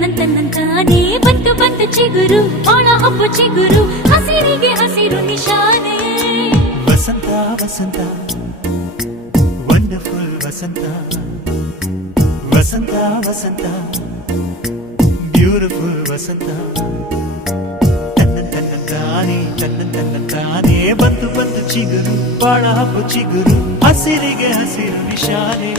ತನ್ನಂತಾನೇ ಬಂತು ಬಂತು ಚಿಗುರು ಒಳ ಹಬ್ಬ ಚಿಗುರು ಹಸಿರಿಗೆ ಹಸಿರು ನಿಶಾನೆ ವಸಂತ ವಸಂತ ವಂಡರ್ಫುಲ್ ವಸಂತ ವಸಂತ ವಸಂತ ಬ್ಯೂಟಿಫುಲ್ ವಸಂತ ತನ್ನಂತಾನೇ ಬಂತು ಬಂತು ಚಿಗುರು ಬಾಳ ಹಬ್ಬ ಚಿಗುರು ಹಸಿರಿಗೆ ಹಸಿರು ನಿಶಾನೆ